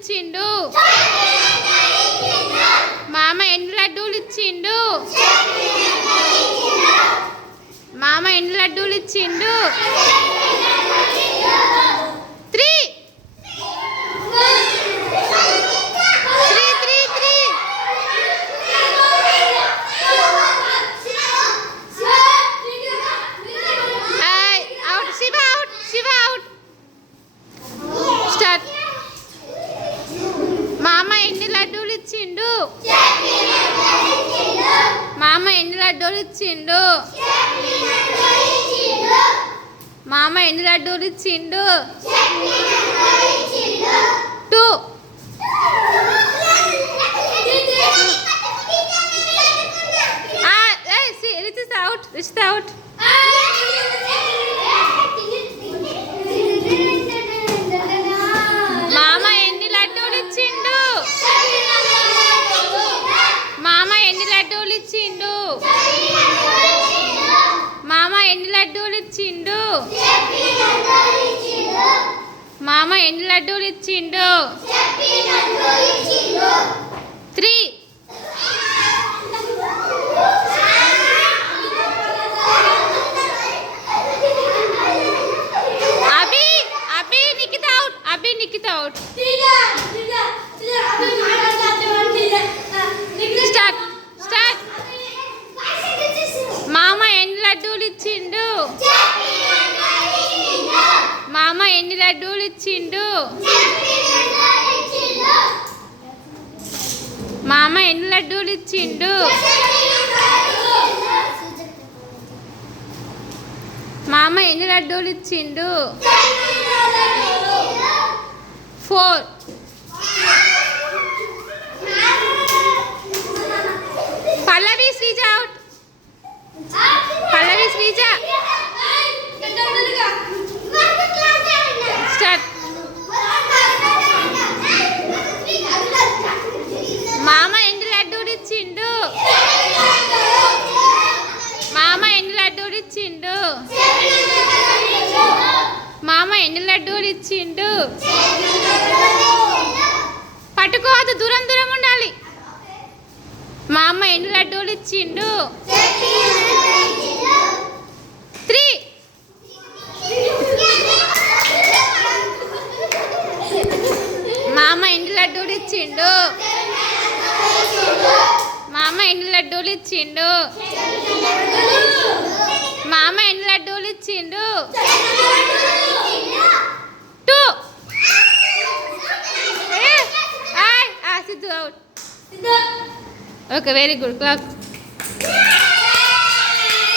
ఇచ్చిండు మామ ఎన్ని లడ్డూలు ఇచ్చిండు మామ ఎన్ని లడ్డూలు ఇచ్చిండు 3 మామ ఎన్ని లడ్డూలు ఇచ్చిండు మామ ఎన్ని లడ్డూలు ఇచ్చిండు మామ ఎన్ని లడ్డూలు ఇచ్చిండు 2 Reach out. మామ ఎన్ని లడ్డూలు ఇచ్చిండు మామ ఎన్ని లడ్డూలు ఇచ్చిండు మామ ఎన్ని లడ్డూలు ఇచ్చిండు మామ ఎన్ని లడ్డూలు ఇచ్చిండు 3 Nikita out. Start. మామ ఎన్ని లడ్డూలు ఇచ్చిండు మామ ఎన్ని లడ్డూలు ఇచ్చిండు మామ ఎన్ని లడ్డూలు ఇచ్చిండు మామ ఎన్ని లడ్డూలు ఇచ్చిండు 4 Pallavi Srija out. Pallavi Srija. Start. మామ ఎన్ని లడ్డూలు ఇచ్చిండు మామ ఎన్ని లడ్డూలు ఇచ్చిండు మామ ఎన్ని లడ్డూలు ఇచ్చిండు పట్టుకోవద్దు దూరం దూరం ఉండాలి మా అమ్మ ఎన్ని లడ్డూలు ఇచ్చిండు 3 మా అమ్మ ఎన్ని లడ్డూలు ఇచ్చిండు మా అమ్మ ఎన్ని లడ్డూలు ఇచ్చిండు మా అమ్మ ఎన్ని లడ్డూలు ఇచ్చిండు 2 Sidhu out. Okay, very good. Clock.